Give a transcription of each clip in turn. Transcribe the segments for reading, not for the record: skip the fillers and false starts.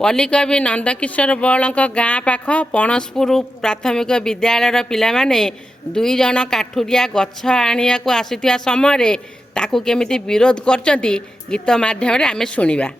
पल्लीकवि नंदकिशोर बळଙ୍କ गाँ पाख पणसपुर प्राथमिक विद्यालयर पिलामाने दुई जन काठुरिया गछ आनियाकु आसुथिया समय ताकू केमिति विरोध करचंती गीत माध्यम आमे शुणिबा।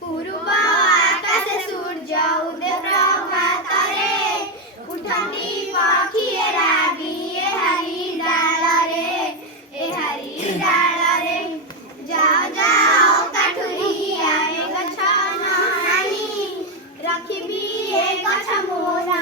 पूर्व आकाश सूर्य उदय प्रभातरे उठंती पक्षी रागी हरी डालरे जाओ जाओ काठुरिया गछ नहानी रखिबी ए गछ मोरा